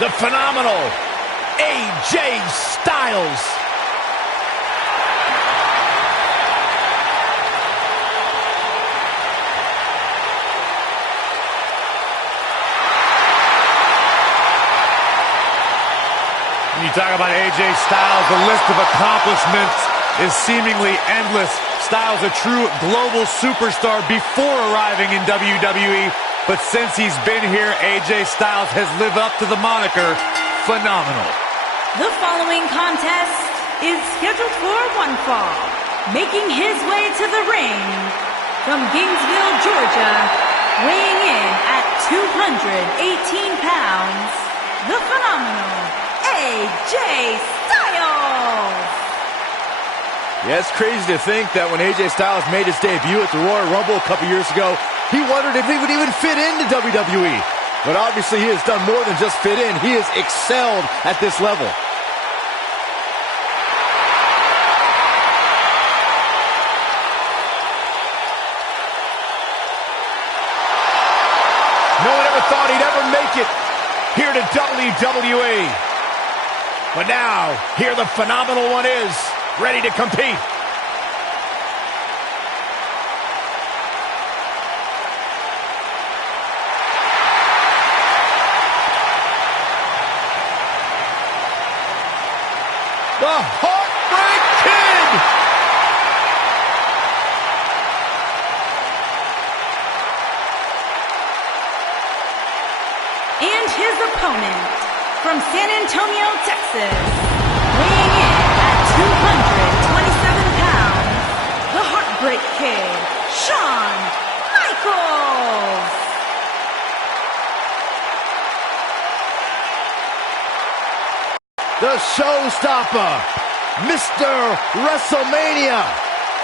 the phenomenal AJ Styles. When you talk about AJ Styles, the list of accomplishments is seemingly endless. Styles a true global superstar before arriving in WWE, but since he's been here, AJ Styles has lived up to the moniker phenomenal. The following contest is scheduled for one fall. Making his way to the ring from Gainesville, Georgia, weighing in at 218 pounds, the phenomenal AJ Styles. Yeah, it's crazy to think that when AJ Styles made his debut at the Royal Rumble a couple years ago, he wondered if he would even fit into WWE. But obviously he has done more than just fit in. He has excelled at this level. No one ever thought he'd ever make it here to WWE. But now, here the phenomenal one is, ready to compete. The Heartbreak Kid! And his opponent from San Antonio, Texas, weighing in at 227 pounds, the Heartbreak Kid, Shawn Michaels. The showstopper, Mr. WrestleMania.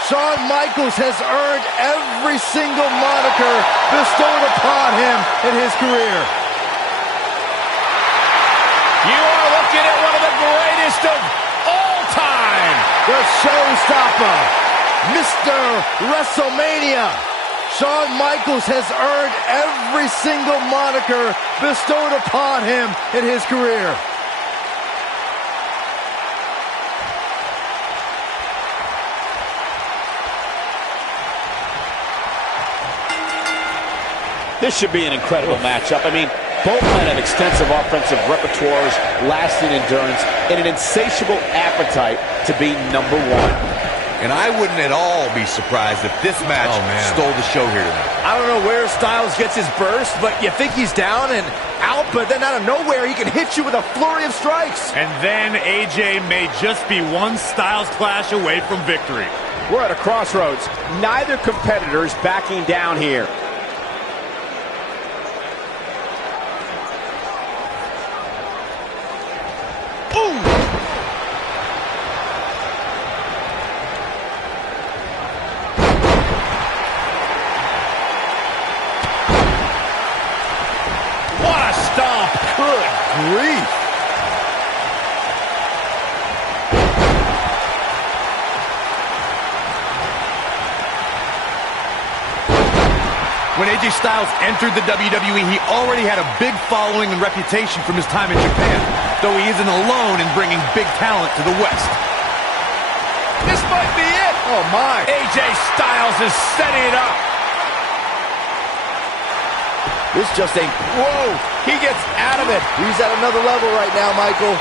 Shawn Michaels has earned every single moniker bestowed upon him in his career. You are looking at one of the greatest of all time. The showstopper, Mr. WrestleMania. Shawn Michaels has earned every single moniker bestowed upon him in his career. This should be an incredible matchup. I mean, both men have extensive offensive repertoires, lasting endurance, and an insatiable appetite to be number one. And I wouldn't at all be surprised if this match stole the show here tonight. I don't know where Styles gets his burst, but you think he's down and out, but then out of nowhere, he can hit you with a flurry of strikes. And then AJ may just be one Styles clash away from victory. We're at a crossroads. Neither competitor is backing down here. Grief. When AJ Styles entered the WWE, he already had a big following and reputation from his time in Japan, though he isn't alone in bringing big talent to the West. This might be it. Oh, my. AJ Styles is setting it up. This just ain't... Whoa! He gets out of it. He's at another level right now, Michael.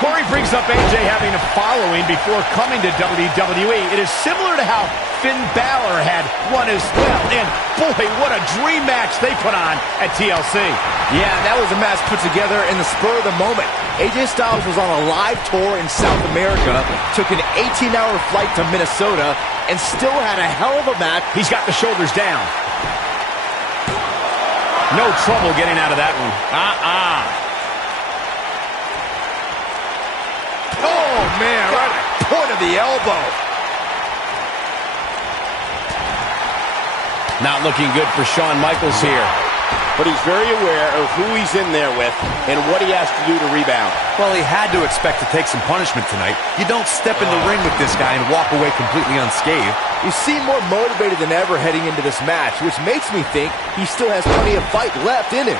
Corey brings up AJ having a following before coming to WWE. It is similar to how Finn Balor had one as well. And boy, what a dream match they put on at TLC. Yeah, that was a match put together in the spur of the moment. AJ Styles was on a live tour in South America, took an 18-hour flight to Minnesota, and still had a hell of a match. He's got the shoulders down. No trouble getting out of that one. Oh, man, right at the point of the elbow. Not looking good for Shawn Michaels here. but he's very aware of who he's in there with and what he has to do to rebound. Well, he had to expect to take some punishment tonight. You don't step in the ring with this guy and walk away completely unscathed. You seem more motivated than ever heading into this match, which makes me think he still has plenty of fight left in him.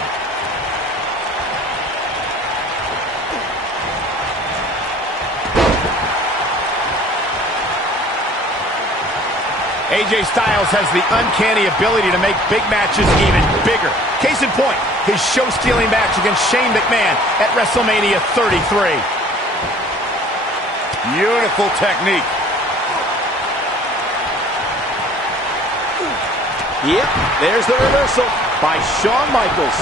AJ Styles has the uncanny ability to make big matches even bigger. Case in point, his show-stealing match against Shane McMahon at WrestleMania 33. Beautiful technique. Yep, there's the reversal by Shawn Michaels.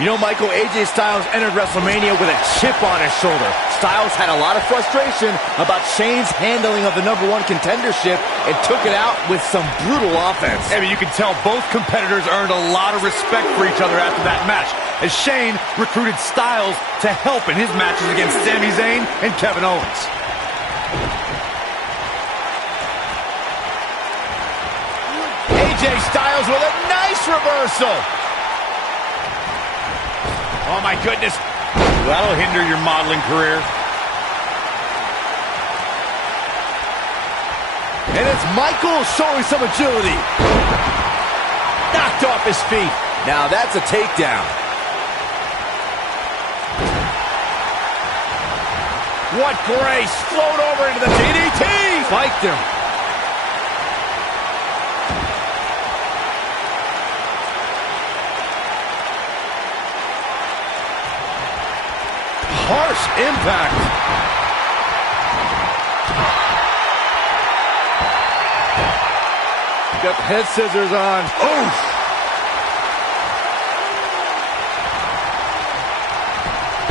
You know, Michael, AJ Styles entered WrestleMania with a chip on his shoulder. Styles had a lot of frustration about Shane's handling of the #1 contendership and took it out with some brutal offense. I mean, you can tell both competitors earned a lot of respect for each other after that match, as Shane recruited Styles to help in his matches against Sami Zayn and Kevin Owens. AJ Styles with a nice reversal. Oh, my goodness. That'll hinder your modeling career. And it's Michael showing some agility. Knocked off his feet. Now that's a takedown. What grace. Float over into the DDT. Spiked him. Harsh impact. Got head scissors on. Oof.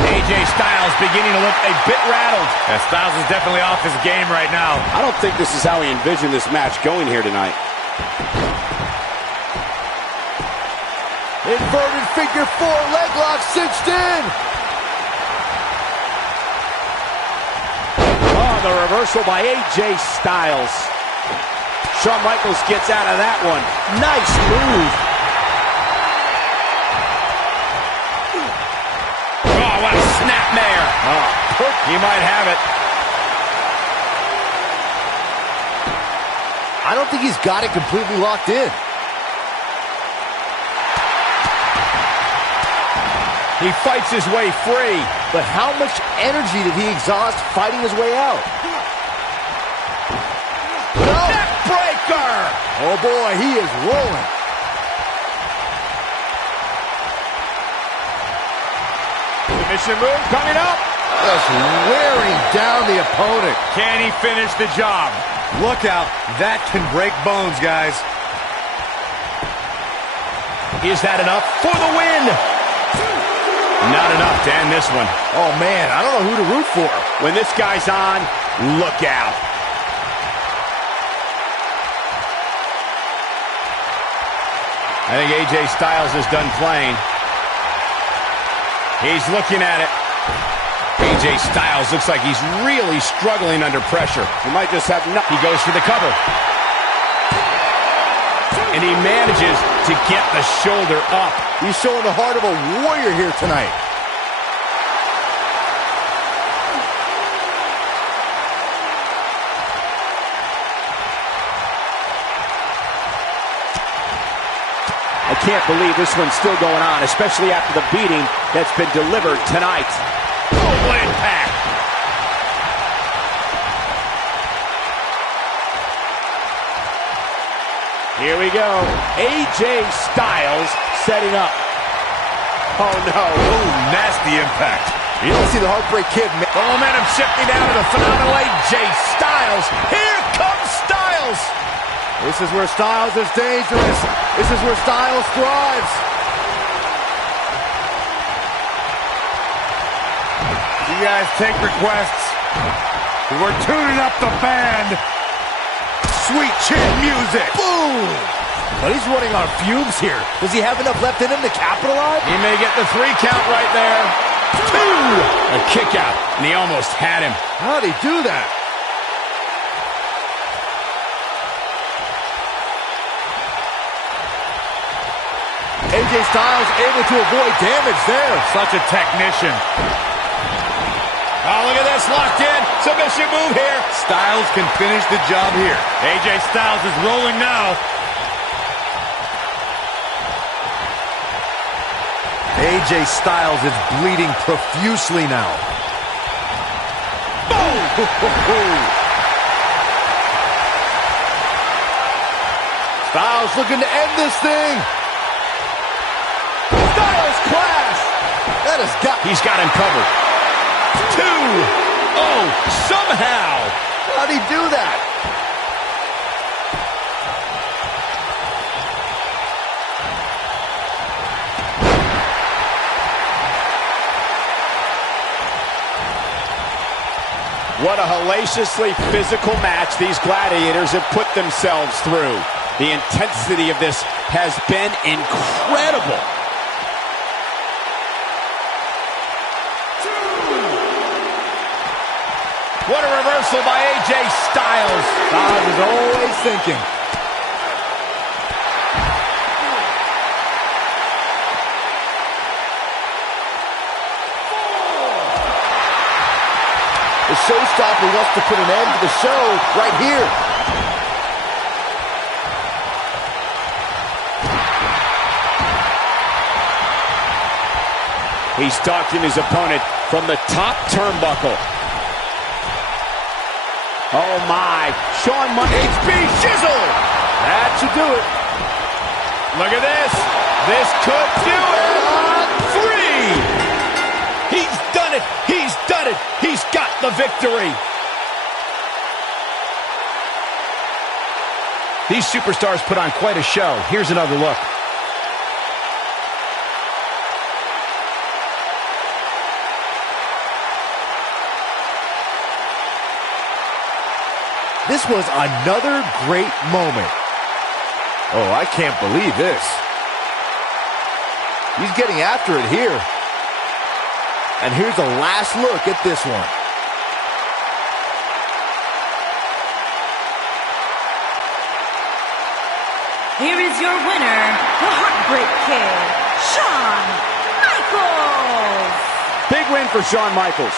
AJ Styles beginning to look a bit rattled. Yeah, Styles is definitely off his game right now. I don't think this is how he envisioned this match going here tonight. Inverted figure 4 leg lock cinched in. The reversal by AJ Styles. Shawn Michaels gets out of that one. Nice move. Oh, what a snapmare. Oh, he might have it. I don't think he's got it completely locked in. He fights his way free. But how much energy did he exhaust fighting his way out? No! Neckbreaker! Oh boy, he is rolling. Submission move coming up. Just wearing down the opponent. Can he finish the job? Look out. That can break bones, guys. Is that enough for the win? Not enough to end this one. Oh, man, I don't know who to root for. When this guy's on, look out. I think AJ Styles is done playing. He's looking at it. AJ Styles looks like he's really struggling under pressure. He might just have no. He goes for the cover. And he manages to get the shoulder up. He's showing the heart of a warrior here tonight. I can't believe this one's still going on, especially after the beating that's been delivered tonight. Total impact. Here we go. AJ Styles setting up. Oh, no. Ooh, nasty impact. You don't see the Heartbreak Kid. The momentum shifting down to the phenomenal AJ Styles. Here comes Styles. This is where Styles is dangerous. This is where Styles thrives. You guys take requests. We're tuning up the band. Sweet chin music. Boom! But he's running on fumes here. Does he have enough left in him to capitalize? He may get the 3 count right there. 2! A kick out, and he almost had him. How'd he do that? AJ Styles able to avoid damage there. Such a technician. Oh, look at this, locked in. Submission move here. Styles can finish the job here. AJ Styles is rolling now. AJ Styles is bleeding profusely now. Styles looking to end this thing. Styles clash. He's got him covered. 2. Oh, somehow. How'd he do that? What a hellaciously physical match these gladiators have put themselves through. The intensity of this has been incredible. What a reversal by AJ Styles. Styles is always thinking. The showstopper wants to put an end to the show right here. He's stalking his opponent from the top turnbuckle. Oh my, Shawn Michaels. HB Shizzle! That should do it. Look at this. This could do it. On 3. He's done it. He's done it. He's got the victory. These superstars put on quite a show. Here's another look. This was another great moment. Oh, I can't believe this. He's getting after it here. And here's a last look at this one. Here is your winner, the Heartbreak Kid, Shawn Michaels. Big win for Shawn Michaels.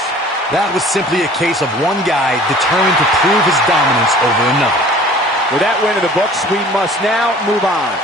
That was simply a case of one guy determined to prove his dominance over another. With that win in the books, we must now move on.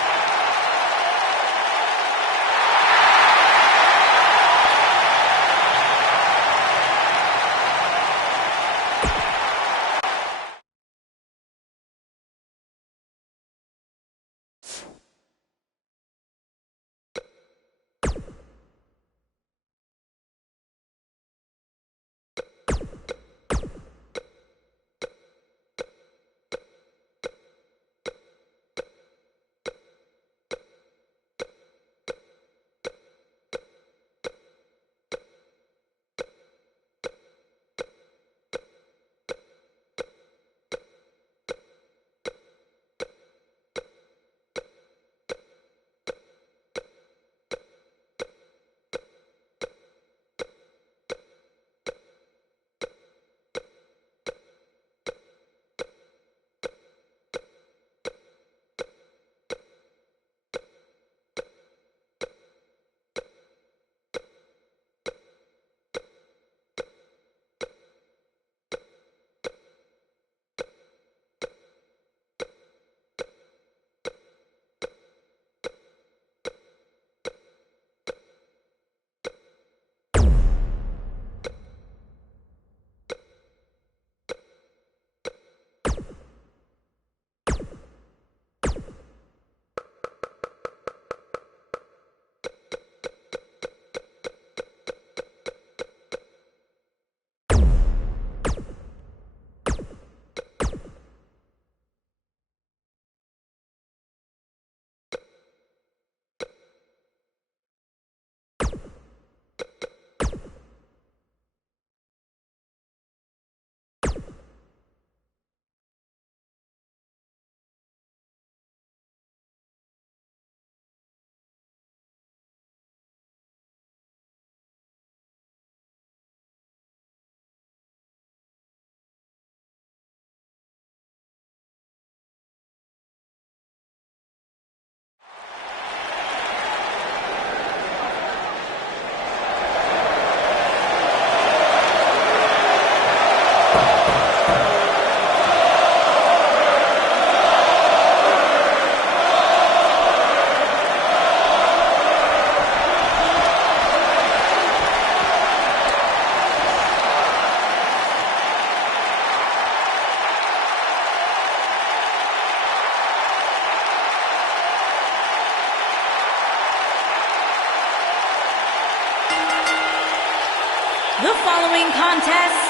following contest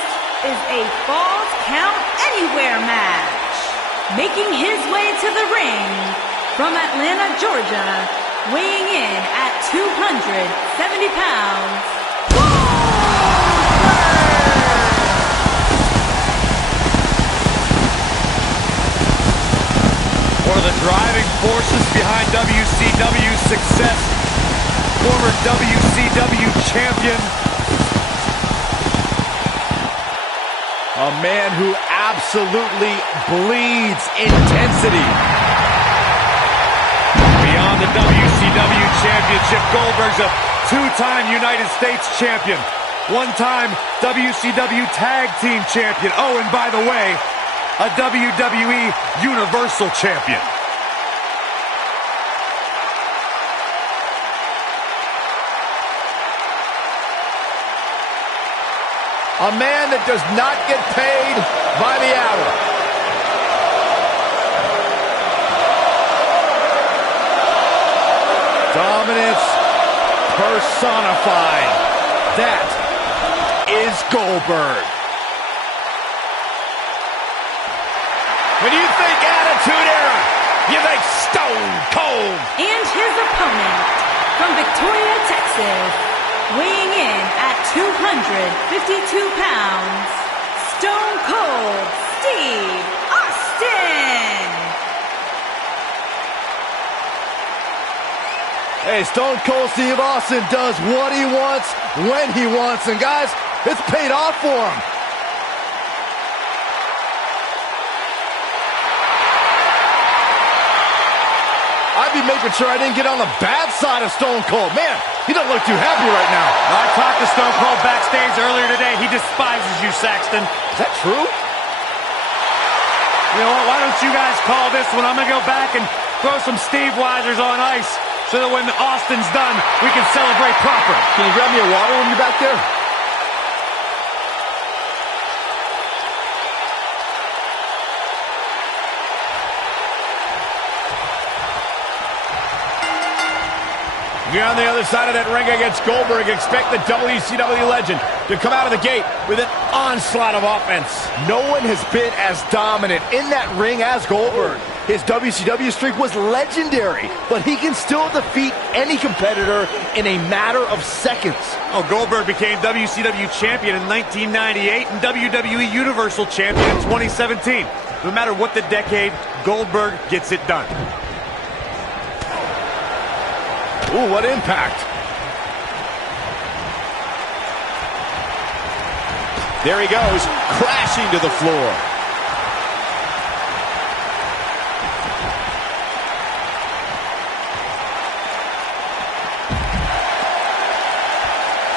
is a Falls Count Anywhere match. Making his way to the ring from Atlanta, Georgia, weighing in at 270 pounds, One of the driving forces behind WCW's success, former WCW champion. A man who absolutely bleeds intensity. Beyond the WCW championship, Goldberg's a two-time United States champion, one-time WCW tag team champion. Oh, and by the way, a WWE Universal champion. A man that does not get paid by the hour. Dominance personified. That is Goldberg. When you think Attitude Era, you think Stone Cold. and his opponent from Victoria, Texas, weighing in at 252 pounds, Stone Cold Steve Austin. Hey, Stone Cold Steve Austin does what he wants, when he wants, and guys, it's paid off for him. I'd be making sure I didn't get on the bad side of Stone Cold. Man, he doesn't look too happy right now. I talked to Stone Cold backstage earlier today. He despises you, Saxton. Is that true? You know what? Why don't you guys call this one? I'm going to go back and throw some Steve Weisers on ice so that when Austin's done, we can celebrate proper. Can you grab me a water when you're back there? You're on the other side of that ring against Goldberg. Expect the WCW legend to come out of the gate with an onslaught of offense. No one has been as dominant in that ring as Goldberg. His WCW streak was legendary, but he can still defeat any competitor in a matter of seconds. Oh, Goldberg became WCW champion in 1998 and WWE Universal champion in 2017. No matter what the decade, Goldberg gets it done. Ooh, what impact. There he goes, crashing to the floor.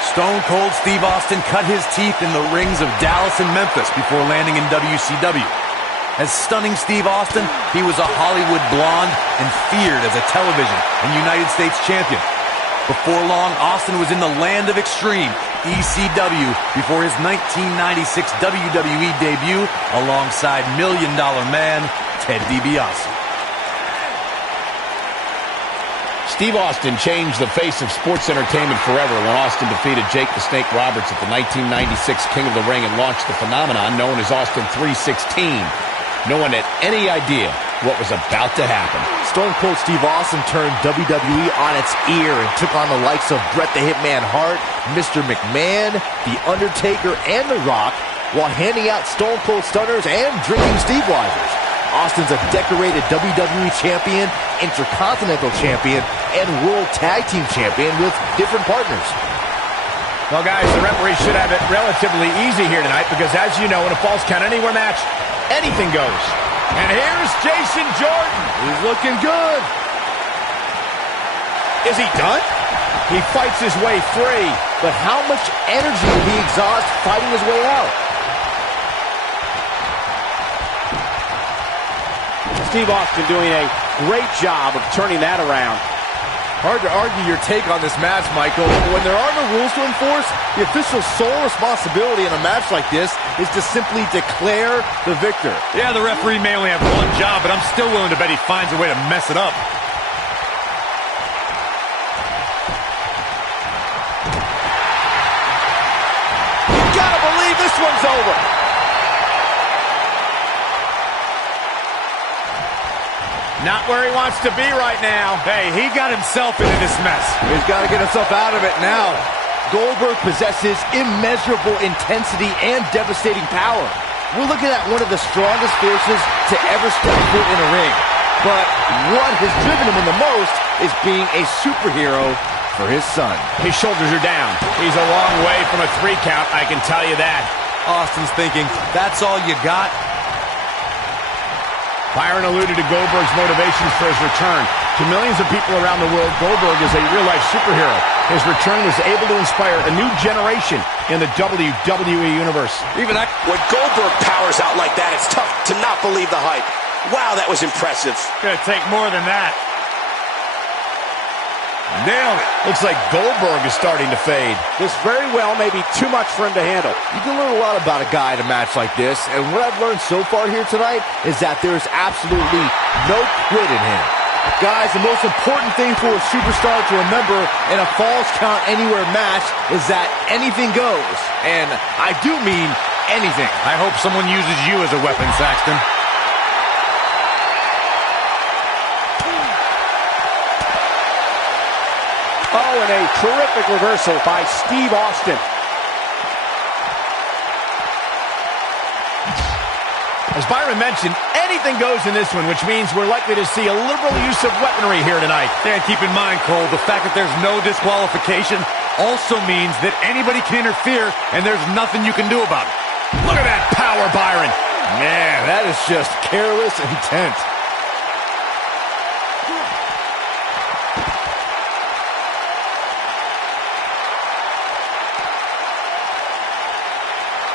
Stone Cold Steve Austin cut his teeth in the rings of Dallas and Memphis before landing in WCW. As stunning Steve Austin, he was a Hollywood blonde and feared as a television and United States champion. Before long, Austin was in the land of extreme, ECW, before his 1996 WWE debut alongside Million Dollar Man, Ted DiBiase. Steve Austin changed the face of sports entertainment forever when Austin defeated Jake the Snake Roberts at the 1996 King of the Ring and launched the phenomenon known as Austin 316. No one had any idea what was about to happen. Stone Cold Steve Austin turned WWE on its ear and took on the likes of Bret the Hitman Hart, Mr. McMahon, The Undertaker, and The Rock, while handing out Stone Cold Stunners and drinking Steve Weisers. Austin's a decorated WWE champion, Intercontinental champion, and World Tag Team champion with different partners. Well, guys, the referee should have it relatively easy here tonight because, as you know, in a Falls Count Anywhere match, anything goes. And here's Jason Jordan. He's looking good. Is he done? He fights his way free. But how much energy did he exhaust fighting his way out? Steve Austin doing a great job of turning that around. Hard to argue your take on this match, Michael. When there are no rules to enforce, the official's sole responsibility in a match like this is to simply declare the victor. Yeah, the referee may only have one job, but I'm still willing to bet he finds a way to mess it up. Not where he wants to be right now. Hey, he got himself into this mess. He's got to get himself out of it now. Goldberg possesses immeasurable intensity and devastating power. We're looking at one of the strongest forces to ever step foot in a ring. But what has driven him in the most is being a superhero for his son. His shoulders are down. He's a long way from a 3 count, I can tell you that. Austin's thinking, that's all you got? Byron alluded to Goldberg's motivations for his return. To millions of people around the world, Goldberg is a real-life superhero. His return was able to inspire a new generation in the WWE Universe. When Goldberg powers out like that, it's tough to not believe the hype. Wow, that was impressive. Gonna take more than that. Nailed it. Looks like Goldberg is starting to fade. This very well may be too much for him to handle. You can learn a lot about a guy in a match like this, and what I've learned so far here tonight is that there's absolutely no quit in him. Guys, the most important thing for a superstar to remember in a Falls Count Anywhere match is that anything goes. And I do mean anything. I hope someone uses you as a weapon, Saxton. Oh, and a terrific reversal by Steve Austin. As Byron mentioned, anything goes in this one, which means we're likely to see a liberal use of weaponry here tonight. And keep in mind, Cole, the fact that there's no disqualification also means that anybody can interfere, and there's nothing you can do about it. Look at that power, Byron. Man, that is just careless intent.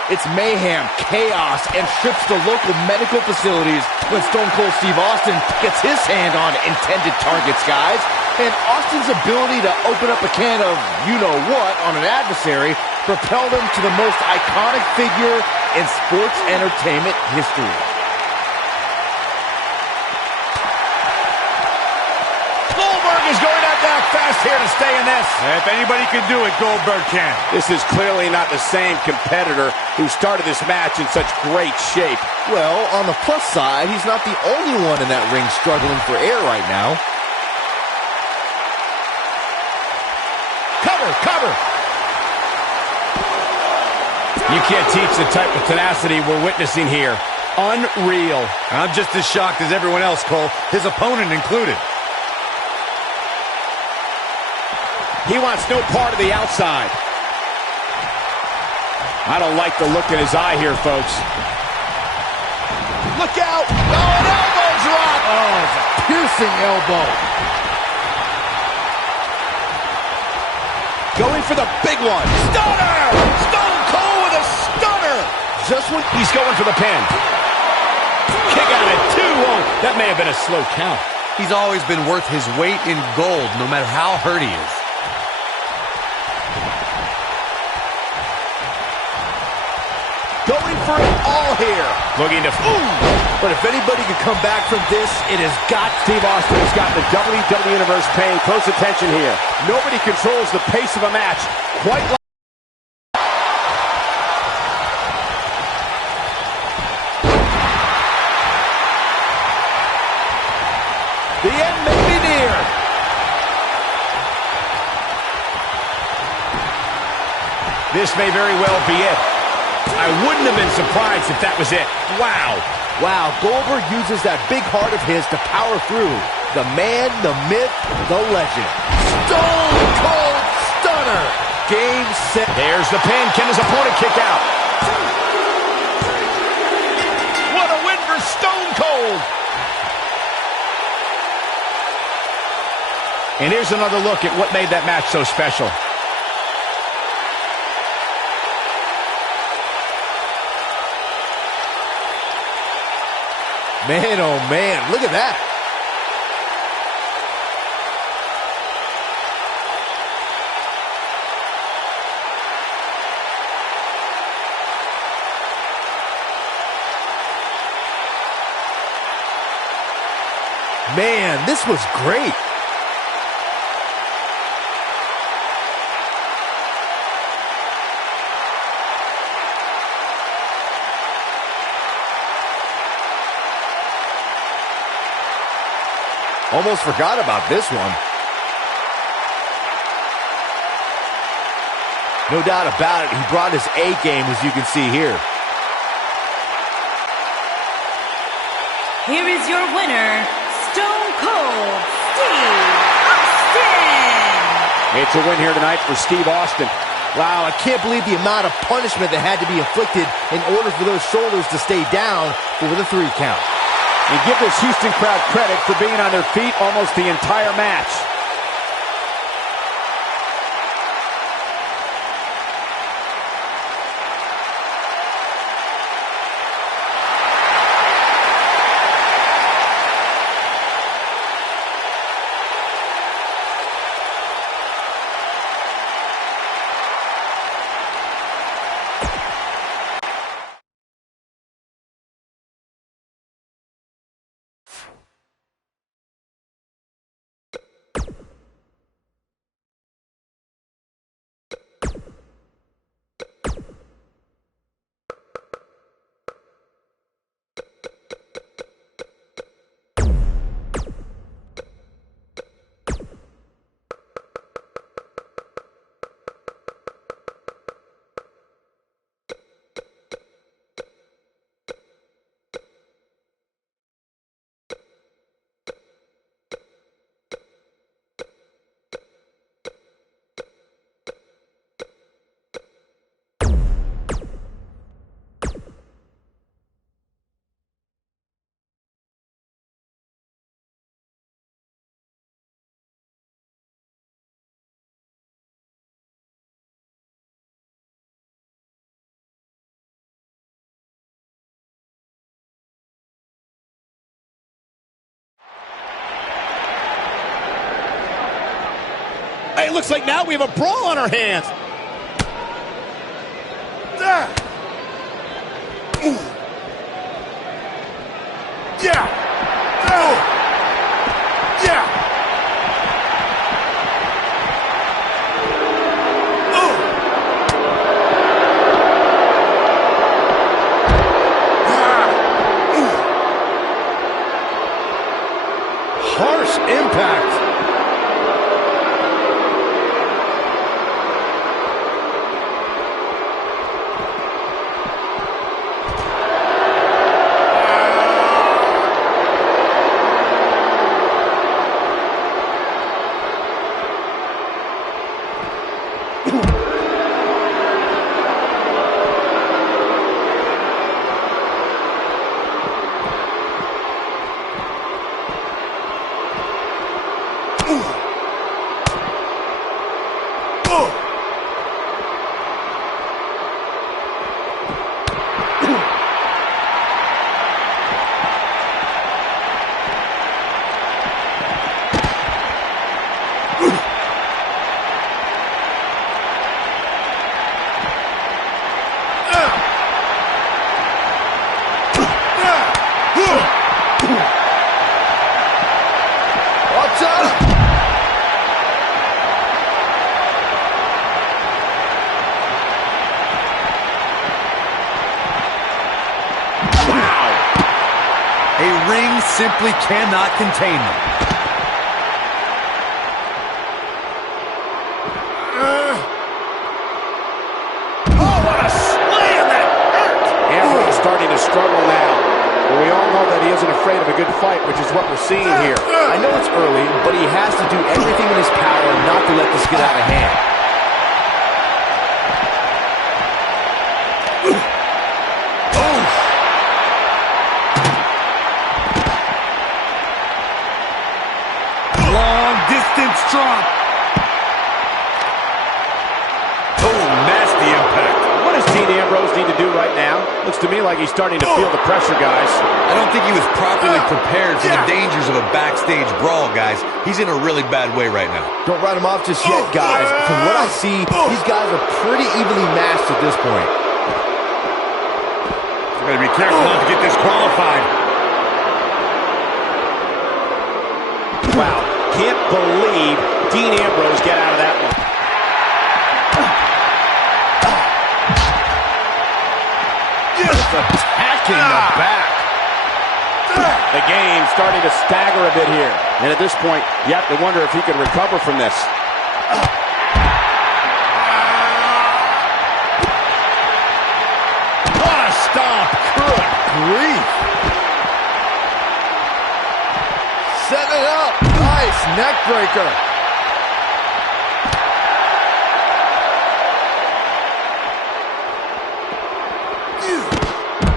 It's mayhem, chaos, and trips to local medical facilities when Stone Cold Steve Austin gets his hand on intended targets, guys. And Austin's ability to open up a can of you-know-what on an adversary propelled him to the most iconic figure in sports entertainment history. Goldberg is going out back fast here to stay in this. If anybody can do it, Goldberg can. This is clearly not the same competitor who started this match in such great shape. Well, on the plus side, he's not the only one in that ring struggling for air right now. Cover, cover. You can't teach the type of tenacity we're witnessing here. Unreal. I'm just as shocked as everyone else, Cole, his opponent included. He wants no part of the outside. I don't like the look in his eye here, folks. Look out! Oh, an elbow drop! Oh, it's a piercing elbow. Going for the big one. Stunner! Stone Cold with a stunner! Just when he's going for the pin. Kick out at 2. Oh, that may have been a slow count. He's always been worth his weight in gold, no matter how hurt he is. Going for it all here. Looking to... But if anybody can come back from this, it has got... Steve Austin has got the WWE Universe paying close attention here. Nobody controls the pace of a match quite like... The end may be near. This may very well be it. I wouldn't have been surprised if that was it. Wow. Wow, Goldberg uses that big heart of his to power through. The man, the myth, the legend. Stone Cold Stunner. Game, set. There's the pin. Can his opponent kick out? What a win for Stone Cold. And here's another look at what made that match so special. Man, oh man, look at that. Man, this was great. Almost forgot about this one. No doubt about it, he brought his A game, as you can see here. Here is your winner, Stone Cold Steve Austin. It's a win here tonight for Steve Austin. Wow, I can't believe the amount of punishment that had to be inflicted in order for those shoulders to stay down for the 3 count. And give this Houston crowd credit for being on their feet almost the entire match. Hey, it looks like now we have a brawl on our hands. Harsh impact. A ring simply cannot contain them. Oh, what a slam! That hurt! Ambrose starting to struggle now. But we all know that he isn't afraid of a good fight, which is what we're seeing here. I know it's early, but he has to do everything in his power not to let this get out of hand. Long-distance drop. Oh, nasty impact. What does Dean Ambrose need to do right now? Looks to me like he's starting to feel the pressure, guys. I don't think he was properly prepared for the dangers of a backstage brawl, guys. He's in a really bad way right now. Don't write him off just yet, guys. From what I see, these guys are pretty evenly matched at this point. We're going to be careful not to get disqualified. Wow, can't believe Dean Ambrose got out of that one. Just attacking the back. The game starting to stagger a bit here. And at this point, you have to wonder if he can recover from this. What a stomp. Good grief. Set it up. Nice neck breaker.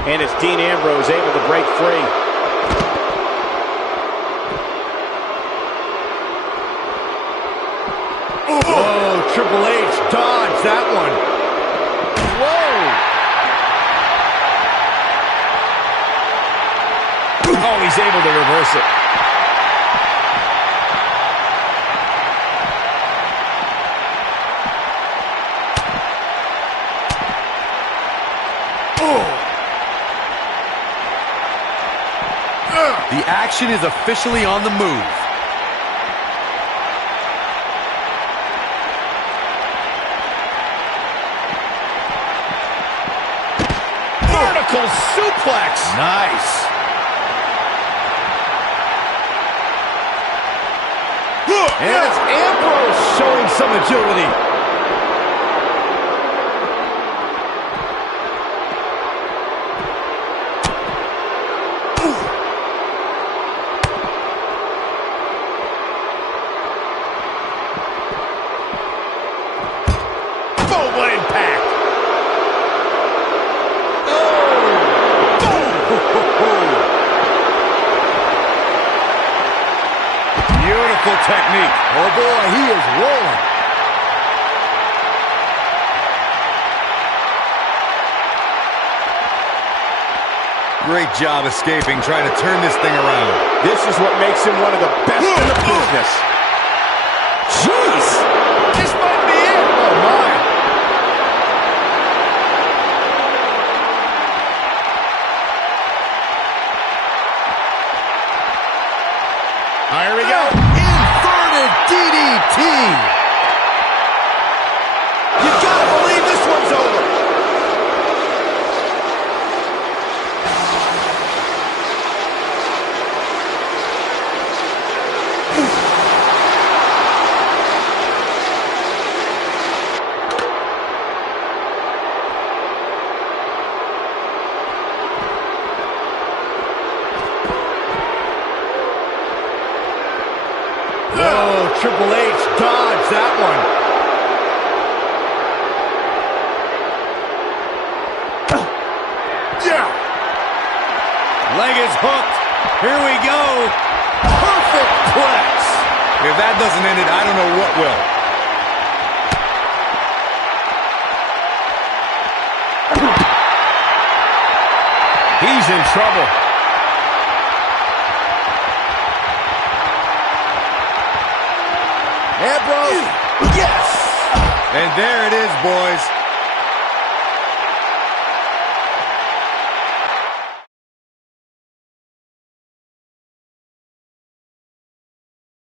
And it's Dean Ambrose able to break free. Oh, Triple H dodged that one. Whoa. Oh, he's able to reverse it. The action is officially on the move. Vertical suplex. Nice. And it's Ambrose showing some agility. Beautiful technique. Oh boy, he is rolling. Great job escaping, trying to turn this thing around. This is what makes him one of the best in the business. Jeez! This might be it. Oh, my. Here we go. Inverted DDT. You gotta believe this one's over. Oh, Triple H dodged that one. Yeah. Leg is hooked. Here we go. Perfect plex. If that doesn't end it, I don't know what will. He's in trouble. Ambrose, yes! And there it is, boys.